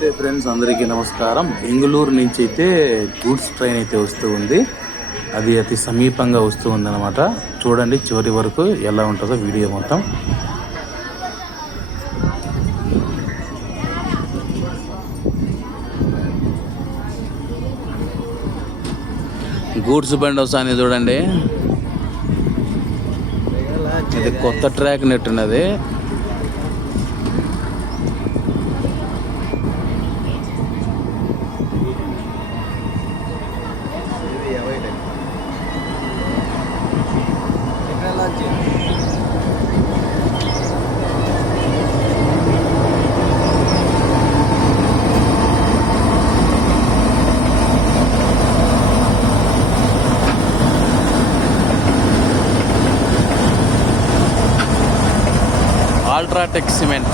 నమస్తే ఫ్రెండ్స్, అందరికీ నమస్కారం. బెంగళూరు నుంచి అయితే గూడ్స్ ట్రైన్ అయితే వస్తూ ఉంది. అది అతి సమీపంగా వస్తూ ఉందన్నమాట. చూడండి చివరి వరకు ఎలా ఉంటుందో వీడియో మొత్తం. గూడ్స్ బండి వస్తాను చూడండి. ఇది కొత్త ట్రాక్ నెట్టున్నది. UltraTech cement.